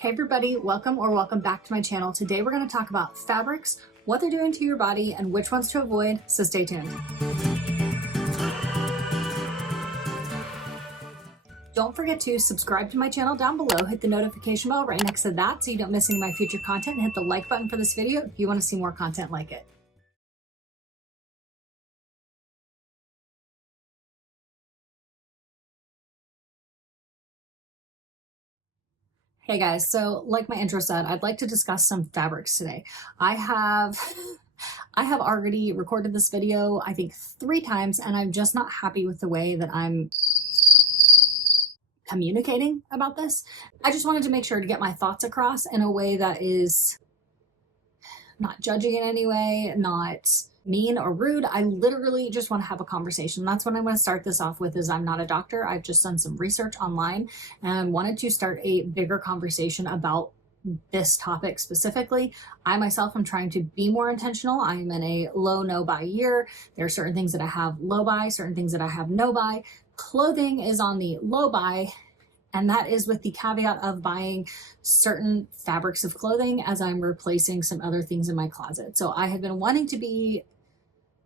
Hey everybody, welcome back to my channel. Today we're going to talk about fabrics, what they're doing to your body, and which ones to avoid, so stay tuned. Don't forget to subscribe to my channel down below, hit the notification bell right next to that so you don't miss any of my future content, and hit the like button for this video if you want to see more content like it. Hey guys, so like my intro said, I'd like to discuss some fabrics today. I have already recorded this video, I think 3 times, and I'm just not happy with the way that I'm communicating about this. I just wanted to make sure to get my thoughts across in a way that is not judging in any way, not mean or rude. I literally just want to have a conversation. That's what I'm going to start this off with. Is I'm not a doctor. I've just done some research online and wanted to start a bigger conversation about this topic specifically. I myself am trying to be more intentional. I'm in a low no buy year. There are certain things that I have low buy, certain things that I have no buy. Clothing is on the low buy, and that is with the caveat of buying certain fabrics of clothing as I'm replacing some other things in my closet. So I have been wanting to be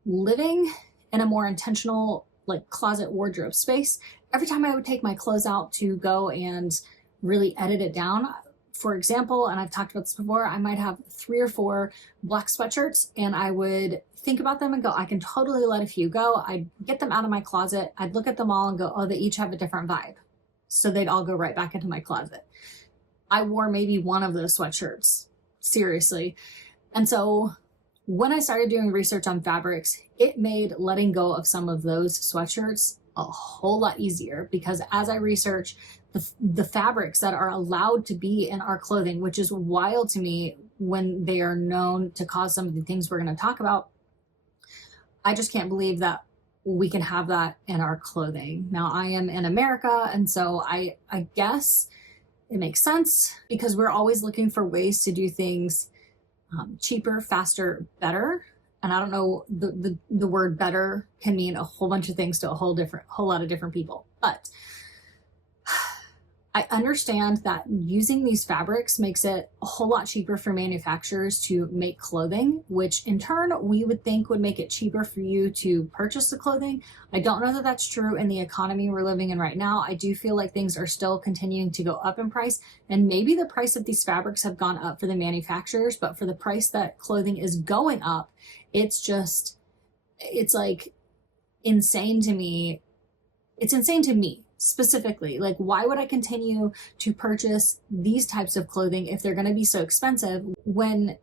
living in a more intentional like closet wardrobe space. Every time I would take my clothes out to go and really edit it down, for example, and I've talked about this before, I might have 3 or 4 black sweatshirts and I would think about them and go, I can totally let a few go. I'd get them out of my closet. I'd look at them all and go, oh, they each have a different vibe. So they'd all go right back into my closet. I wore maybe one of those sweatshirts, seriously. And so when I started doing research on fabrics, it made letting go of some of those sweatshirts a whole lot easier, because as I research the fabrics that are allowed to be in our clothing, which is wild to me when they are known to cause some of the things we're going to talk about, I just can't believe that we can have that in our clothing. Now, I am in America, and so I guess it makes sense because we're always looking for ways to do things cheaper, faster, better. And I don't know, the word better can mean a whole bunch of things to a whole lot of different people. But I understand that using these fabrics makes it a whole lot cheaper for manufacturers to make clothing, which in turn we would think would make it cheaper for you to purchase the clothing. I don't know that that's true in the economy we're living in right now. I do feel like things are still continuing to go up in price, and maybe the price of these fabrics have gone up for the manufacturers, but for the price that clothing is going up, it's like insane to me. It's insane to me. Specifically, like, why would I continue to purchase these types of clothing if they're going to be so expensive when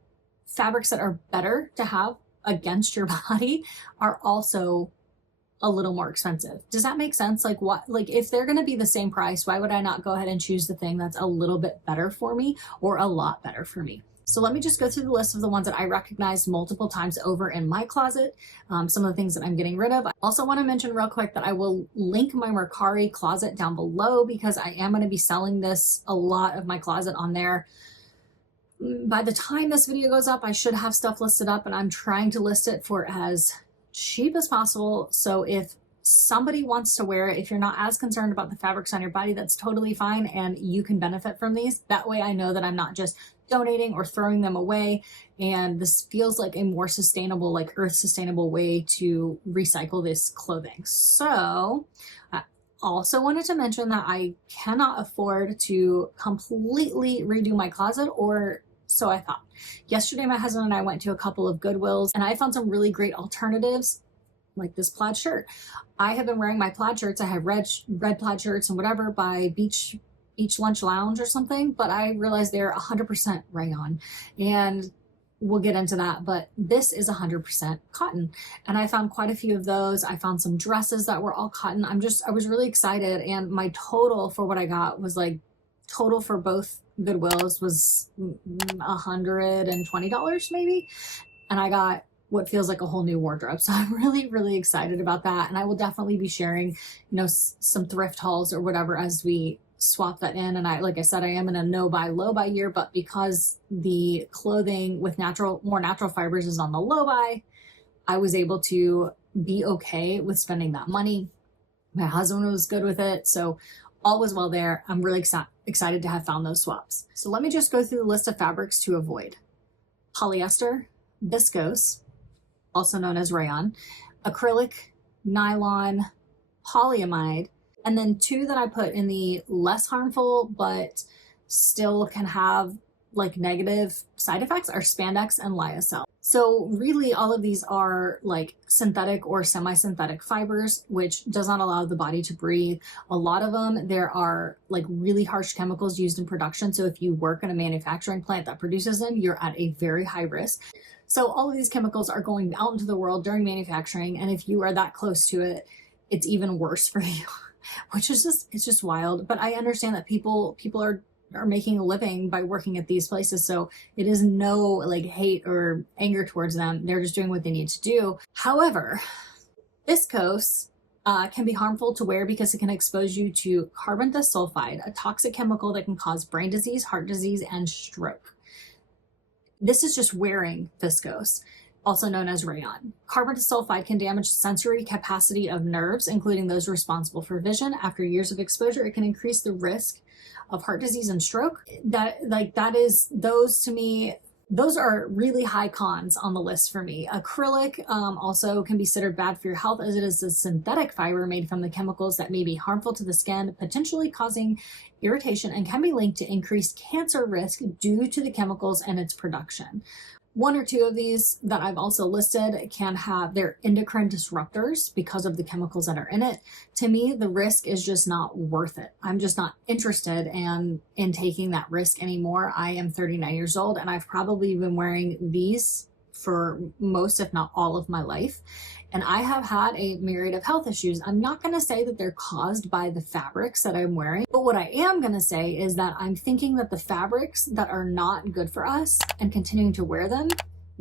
fabrics that are better to have against your body are also a little more expensive? Does that make sense? Like, what, like, if they're going to be the same price, why would I not go ahead and choose the thing that's a little bit better for me or a lot better for me? So let me just go through the list of the ones that I recognized multiple times over in my closet, some of the things that I'm getting rid of. I also want to mention real quick that I will link my Mercari closet down below because I am going to be selling a lot of my closet on there. By the time this video goes up, I should have stuff listed up, and I'm trying to list it for as cheap as possible. So if somebody wants to wear it, if you're not as concerned about the fabrics on your body, that's totally fine, and you can benefit from these. That way I know that I'm not just donating or throwing them away, and this feels like a more sustainable, like earth sustainable way to recycle this clothing. So I also wanted to mention that I cannot afford to completely redo my closet, or so I thought. Yesterday my husband and I went to a couple of Goodwills, and I found some really great alternatives, like this plaid shirt. I have been wearing my plaid shirts. I have red plaid shirts and whatever by Beach Lunch Lounge or something, but I realized they're 100% rayon, and we'll get into that, but this is 100% cotton. And I found quite a few of those. I found some dresses that were all cotton. I was really excited, and my total for what I got was like, total for both Goodwills was $120 maybe, and I got what feels like a whole new wardrobe. So I'm really, really excited about that, and I will definitely be sharing, some thrift hauls or whatever as we swap that in. And like I said, I am in a no buy, low buy year, but because the clothing with more natural fibers is on the low buy, I was able to be okay with spending that money. My husband was good with it. So all was well there. I'm really excited to have found those swaps. So let me just go through the list of fabrics to avoid. Polyester, viscose, also known as rayon, acrylic, nylon, polyamide, and then two that I put in the less harmful but still can have like negative side effects are spandex and lyocell. So really all of these are like synthetic or semi-synthetic fibers, which does not allow the body to breathe. A lot of them, there are like really harsh chemicals used in production. So if you work in a manufacturing plant that produces them, you're at a very high risk. So all of these chemicals are going out into the world during manufacturing. And if you are that close to it, it's even worse for you, which is it's just wild. But I understand that people are making a living by working at these places. So it is no like hate or anger towards them. They're just doing what they need to do. However, viscose can be harmful to wear because it can expose you to carbon disulfide, a toxic chemical that can cause brain disease, heart disease, and stroke. This is just wearing viscose, also known as rayon. Carbon disulfide can damage sensory capacity of nerves, including those responsible for vision. After years of exposure, it can increase the risk of heart disease and stroke. Those to me, those are really high cons on the list for me. Acrylic also can be considered bad for your health as it is a synthetic fiber made from the chemicals that may be harmful to the skin, potentially causing irritation, and can be linked to increased cancer risk due to the chemicals and its production. One or two of these that I've also listed can have their endocrine disruptors because of the chemicals that are in it. To me, the risk is just not worth it. I'm just not interested in taking that risk anymore. I am 39 years old and I've probably been wearing these for most, if not all of my life. And I have had a myriad of health issues. I'm not going to say that they're caused by the fabrics that I'm wearing, but what I am going to say is that I'm thinking that the fabrics that are not good for us and continuing to wear them,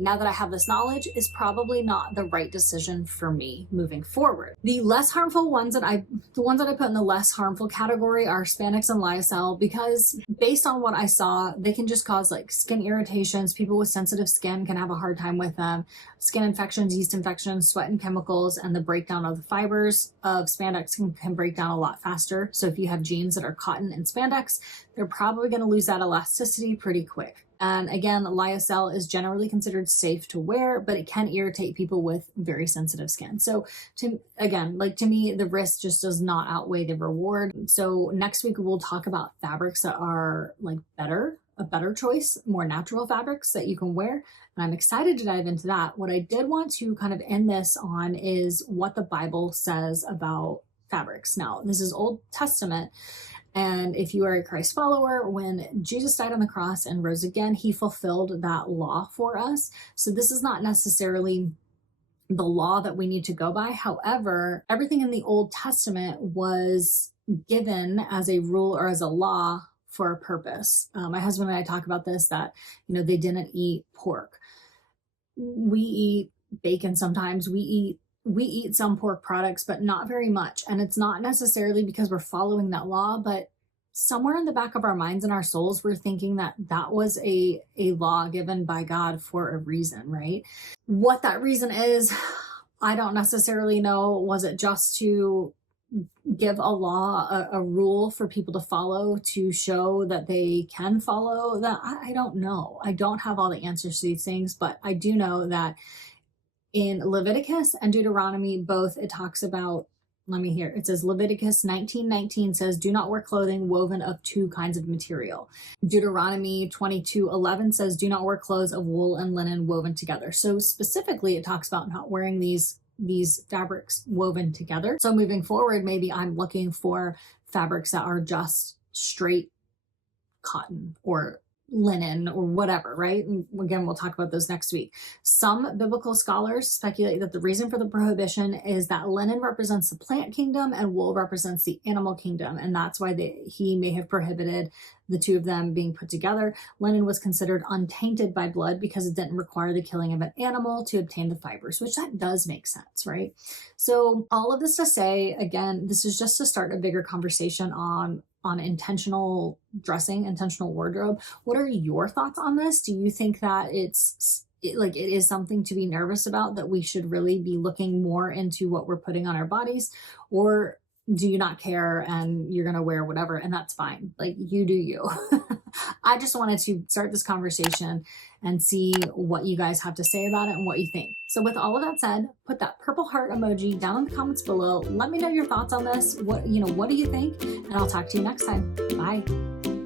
now that I have this knowledge, is probably not the right decision for me moving forward. The less harmful ones the ones that I put in the less harmful category are spandex and lyocell, because based on what I saw, they can just cause like skin irritations. People with sensitive skin can have a hard time with them. Skin infections, yeast infections, sweat and chemicals, and the breakdown of the fibers of spandex can break down a lot faster. So if you have jeans that are cotton and spandex, they're probably going to lose that elasticity pretty quick. And again, lyocell is generally considered safe to wear, but it can irritate people with very sensitive skin. So to me, the risk just does not outweigh the reward. So next week we'll talk about fabrics that are like a better choice, more natural fabrics that you can wear. And I'm excited to dive into that. What I did want to kind of end this on is what the Bible says about fabrics. Now, this is Old Testament. And if you are a Christ follower, when Jesus died on the cross and rose again, he fulfilled that law for us. So this is not necessarily the law that we need to go by. However, everything in the Old Testament was given as a rule or as a law for a purpose. My husband and I talk about this, that, they didn't eat pork. We eat bacon sometimes. We eat some pork products, but not very much. And it's not necessarily because we're following that law, but somewhere in the back of our minds and our souls, we're thinking that that was a law given by God for a reason, right? What that reason is, I don't necessarily know. Was it just to give a law, a rule for people to follow to show that they can follow that? I don't know. I don't have all the answers to these things, but I do know that in Leviticus and Deuteronomy, both, it talks about, it says Leviticus 19:19 says, do not wear clothing woven of two kinds of material. Deuteronomy 22:11 says, do not wear clothes of wool and linen woven together. So specifically, it talks about not wearing these fabrics woven together. So moving forward, maybe I'm looking for fabrics that are just straight cotton or linen or whatever, right? And again, we'll talk about those next week. Some biblical scholars speculate that the reason for the prohibition is that linen represents the plant kingdom and wool represents the animal kingdom. And that's why he may have prohibited the two of them being put together. Linen was considered untainted by blood because it didn't require the killing of an animal to obtain the fibers, which that does make sense, right? So all of this to say, again, this is just to start a bigger conversation on intentional dressing, intentional wardrobe. What are your thoughts on this? Do you think that it is something to be nervous about, that we should really be looking more into what we're putting on our bodies? Or do you not care and you're gonna wear whatever, and that's fine. Like, you do you. I just wanted to start this conversation and see what you guys have to say about it and what you think. So with all of that said, put that purple heart emoji down in the comments below. Let me know your thoughts on this. What do you think? And I'll talk to you next time. Bye.